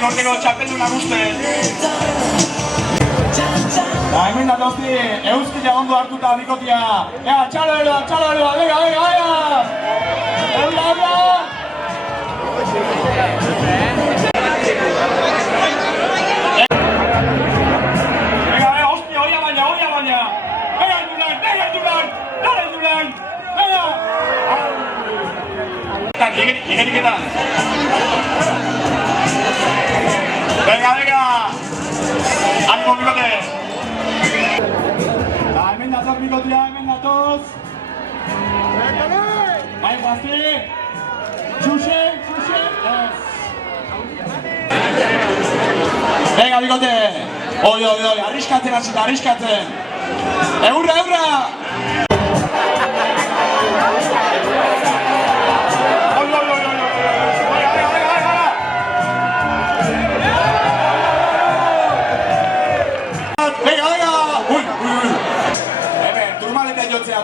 Gorteko txapelduna guzti. Hemen datozti, euskila ondo hartuta bikotia. Ea, txalo eroa, venga. Eura. Venga, hostia, oia baina. Venga, Duran. Venga. Igerik eta. Venga. Animo bikote. Hemen datoz bikotia, hemen datoz. Bai, guazi. Xuxe. Venga, bikote. Oi, arriskatzen hasita, Eura.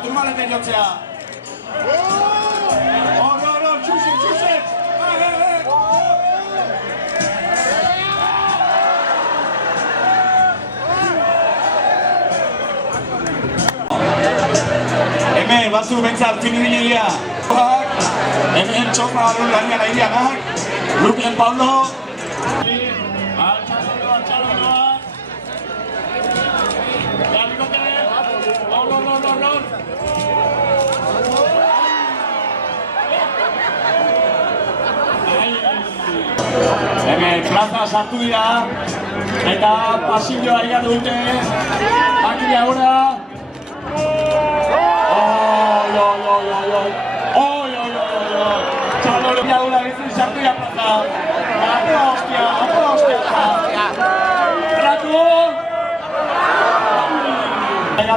Turmaleten jotzea. Xuxe. Hemen, batzu bentsat, tinibilia. Hemen txosna barun lanian ahianak. Luken Paulo. Hemen, plaza sartu dira. Eta pasilloa igarru dute. Makila gora. Txalore biadura bezin sartu dira plaza. Apura hostia. Ratu. Venga,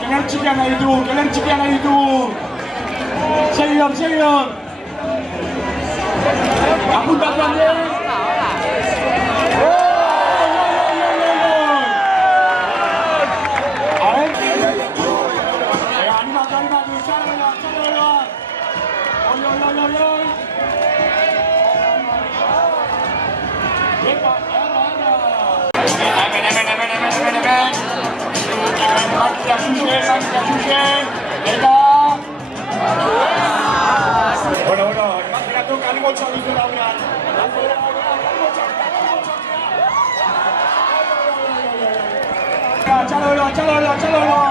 keler txikian nahi ditugu. Seguidor. Apuntatu handien. Animatu, txaloa. Oi. Hemen. Makia Xuxe. Eta... Bueno, imaginatu kalimotxoa duzu laurean. Txaloa.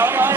Venga.